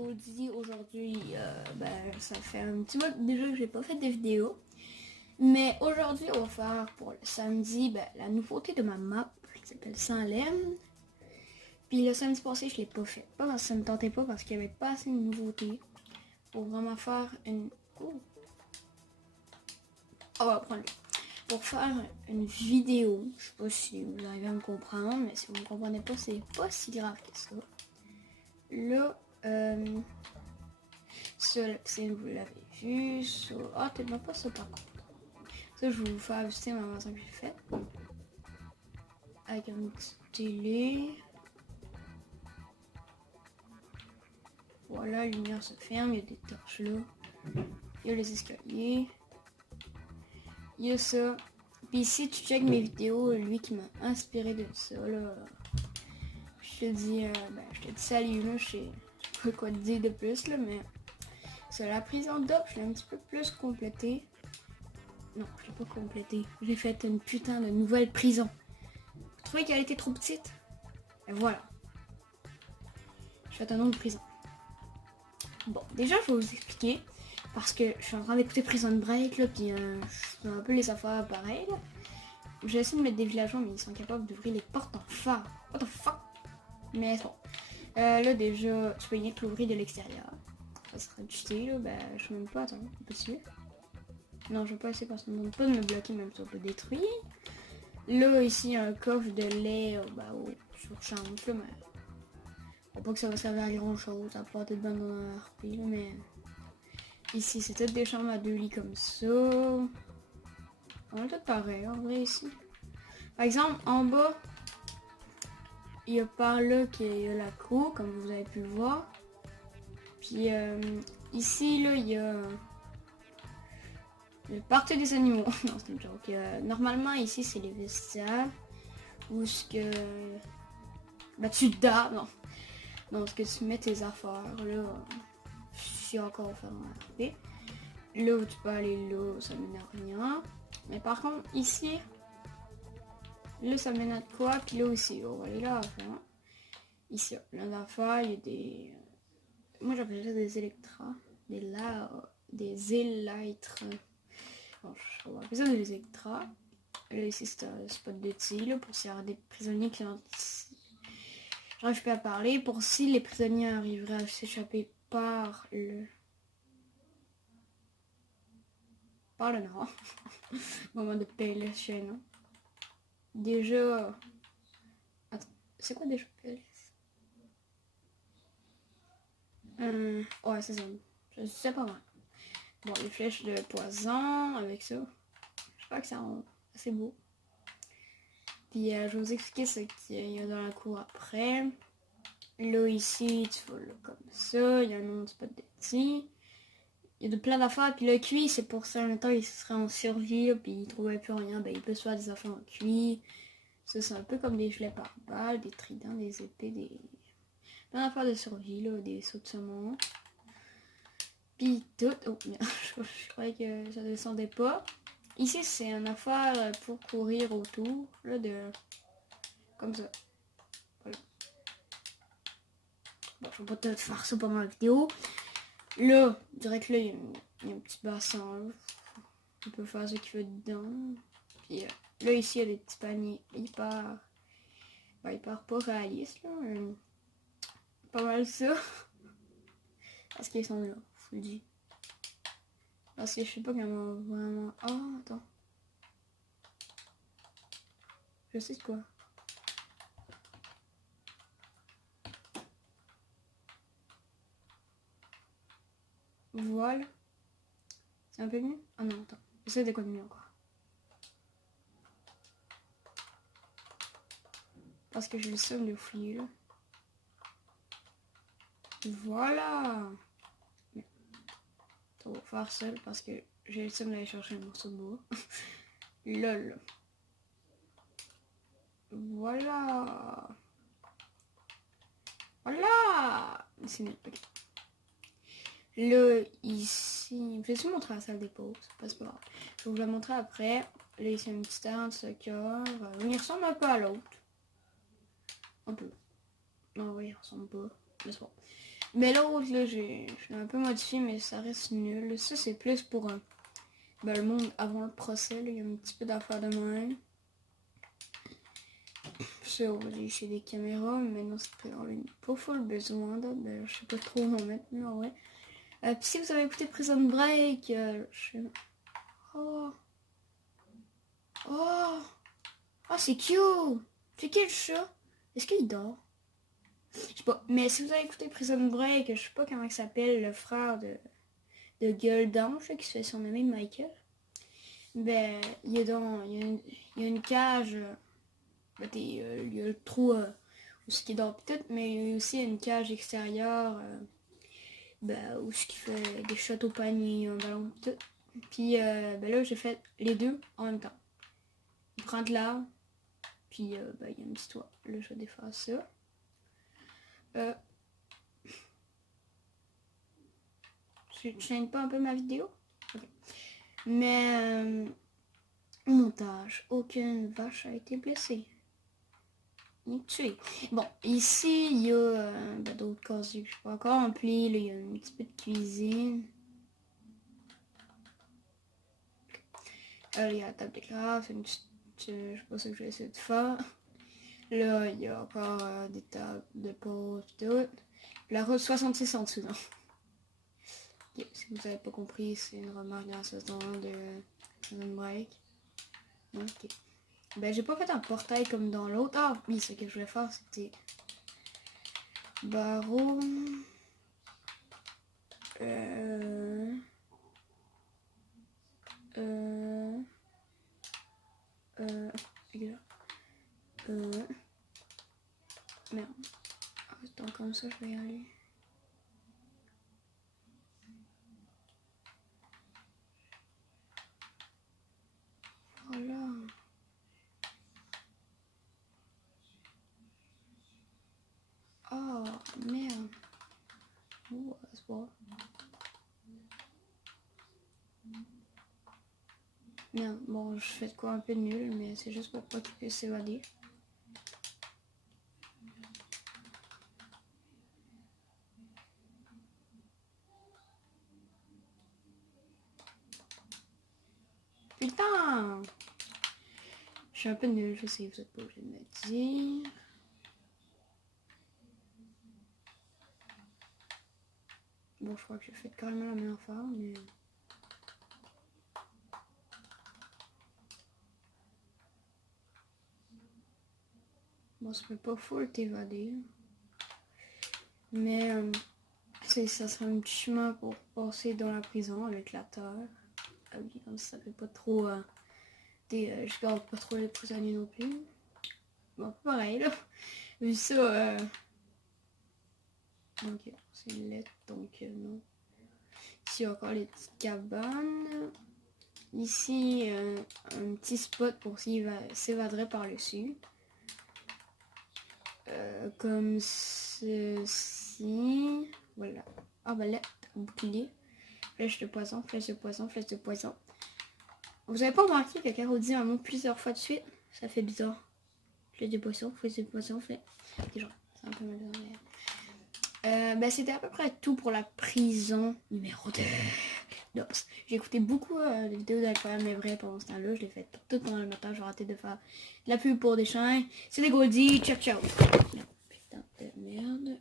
vous le dis aujourd'hui, ça fait un petit mois déjà que j'ai pas fait de vidéos. Mais aujourd'hui, on va faire pour le samedi la nouveauté de ma map qui s'appelle Sans-Laine. Puis le samedi passé, je l'ai pas fait. Pas parce que ça me tentait pas, parce qu'il y avait pas assez de nouveautés pour vraiment faire une... On va prendre pour faire une vidéo. Je sais pas si vous arrivez à me comprendre, mais si vous me comprenez pas, c'est pas si grave que ça. Là, ça, la piscine, vous l'avez vu. Ça... Ah, tellement pas ça par contre. Ça, je vais vous faire visiter ma maison que j'ai faite. Avec une petite télé. Voilà, la lumière se ferme, il y a des torches là. Il y a les escaliers. Il y a ça. Puis ici, tu checkes mes vidéos, lui qui m'a inspiré de ça, là. Je te dis salut, là, je sais pas quoi te dire de plus, là, mais... C'est la prison d'Op, je l'ai un petit peu plus complétée. Non, je l'ai pas complétée. J'ai fait une putain de nouvelle prison. Vous trouvez qu'elle était trop petite? Et voilà. Je fais un autre prison. Bon, déjà, je vais vous expliquer. Parce que je suis en train d'écouter Prison Break, là, puis je fais un peu les affaires pareilles, là. J'ai essayé de mettre des villageois, mais ils sont capables d'ouvrir les portes en phare. What the fuck? Mais bon. Là, déjà, tu peux rien que l'ouvrir de l'extérieur. Ça sera cheaté, là. Je sais même pas, attends, on peut suivre. Non, je vais pas essayer parce qu'on ne demande pas de me bloquer, même si on peut détruire. Là, ici, un coffre de lait, sur chambre, là, mais... Faut pas que ça va servir à grand chose, à part être bonne dans un RP, là, mais... Ici, c'est toutes des chambres à 2 lits comme ça. On est tout pareil, en vrai, ici. Par exemple, en bas, il y a par là qu'il y a la cour, comme vous avez pu le voir. Puis, ici, là, il y a... Le party des animaux. Non, c'est une joke. Normalement, ici, c'est les vestiaires. Où ce que... tu dors, non. Non, ce que tu mets tes affaires, là. Je suis encore faire un RP. Là où tu peux aller là, ça mène à rien. Mais par contre, ici... Là, ça mène à quoi? Puis là aussi, on va aller là avant. Ici, il y a plein d'affaires. Il y a des... Moi, j'appelle ça des électras. Des élytres. Bon, je vais appeler ça des électras. Là, ici, c'est un spot de tir, là, pour s'il y a des prisonniers qui ont... J'arrive pas à parler. Pour si les prisonniers arriveraient à s'échapper par le nord. Moment de PLS chez nous. Déjà... Attends, c'est quoi déjà PLS? Ouais, c'est ça. Je sais pas mal. Bon, les flèches de poison avec ça. Je crois que ça rend assez beau. Puis je vais vous expliquer ce qu'il y a dans la cour après. Là, ici, tu vois là, comme ça. Il y a un autre spot de tir. Il y a de plein d'affaires. Puis le cuit, c'est pour ça. Maintenant, il serait en survie. Puis il trouvait plus rien. Il peut se faire des affaires en cuit. Ça, c'est un peu comme des gilets pare-balles, des tridents, des épées, des... Plein d'affaires de survie, là. Des sauts de saumon. Puis tout... Oh, merde, je croyais que ça descendait pas. Ici, c'est une affaire pour courir autour, là, de... Comme ça. Voilà. Bon, je vais pas te faire ça pendant la vidéo. Là, direct là, il y a un petit bassin, là. Tu peux faire ce qu'il veut dedans. Puis là, ici, il y a des petits paniers hyper pas réalistes, là. Pas mal ça. Parce qu'ils sont là, je vous le dis. Parce que je sais pas comment vraiment... Ah, attends. Je sais quoi. Voilà. C'est un peu mieux? Ah non, attends. J'essaie de quoi de mieux encore. Parce que j'ai le seum de fouiller là. Voilà. On va faire seul parce que j'ai le seum d'aller chercher un morceau de bois. Lol. Voilà. Voilà. C'est mieux. Okay. Là, ici... Je vais vous montrer la salle des pauses. C'est pas grave. Je vais vous la montrer après. Là, ici, une petite tente, ce cœur. Il ressemble un peu à l'autre. Un peu. Non, oui, il ressemble pas. Mais c'est bon. Mais l'autre, là, je l'ai un peu modifié, mais ça reste nul. Ça, c'est plus pour le monde avant le procès. Là. Il y a un petit peu d'affaires de même. Ça, on va aller chez des caméras, mais non, c'est pas full besoin. Là. Je sais pas trop où en mettre, mais ouais. Puis si vous avez écouté Prison Break, Oh! Oh! Oh, c'est cute! C'est quel chat? Est-ce qu'il dort? Je sais pas. Mais si vous avez écouté Prison Break, je sais pas comment il s'appelle, le frère de Gueule d'Ange, qui se fait surnommer Michael. Ben, il y a une cage. Il y a le trou où ce qui dort tout, mais il y a aussi une cage extérieure où ce qui fait des shots au panier, un ballon, tout. Puis là, j'ai fait les deux en même temps. Il prend de l'air, puis il y a un petit toit. Là, je vais défaire ça. Je chaîne pas un peu ma vidéo? Okay. Mais au montage, aucune vache a été blessée. Ni tuée. Bon, ici, il y a d'autres casiers que je n'ai pas encore remplis. Là, il y a un petit peu de cuisine. Là, il y a la table d'écran. Je sais pas ce que je vais essayer de faire. Là, il y a encore des tables de pause et tout. La route 66 en dessous, non? Okay, si vous n'avez pas compris, c'est une remarque dans ce temps de Prison Break. Ok. Ben, j'ai pas fait un portail comme dans l'autre. Ah, oui, ce que je voulais faire, c'était barreau. Merde. Attends, comme ça, je vais y aller. Voilà. Oh, merde. Oh, c'est bon. Merde, bon, je fais de quoi un peu nul, mais c'est juste pour pas qu'il puisse s'évader. Putain! Je suis un peu nul, je sais, vous êtes pas obligé de me dire. Bon, je crois que j'ai fait carrément la même affaire, mais... Bon, ça peut pas full t'évader. Mais ça sera un petit chemin pour passer dans la prison avec la terre. Ah oui, comme ça fait pas trop... je garde pas trop les prisonniers non plus. Bon, pareil là. Vu ça... Ok, c'est une lettre, donc non. Ici, encore les petites cabanes. Ici, un petit spot pour s'évaderait par le dessus. Comme ceci. Voilà. Arbalète, bouclier. Flèche de poison, flèche de poison, flèche de poison. Vous avez pas remarqué que Caro dit un mot plusieurs fois de suite? Ça fait bizarre. Flèche de poison, flèche de poison, flèche. C'est un peu mal. C'était à peu près tout pour la prison numéro 2. J'ai écouté beaucoup de vidéos d'Incroyable mais vrai pendant ce temps-là. Je l'ai fait tout pendant le matin. J'ai raté de faire la pub pour des chiens. C'était Goldie. Ciao, ciao. Putain de merde.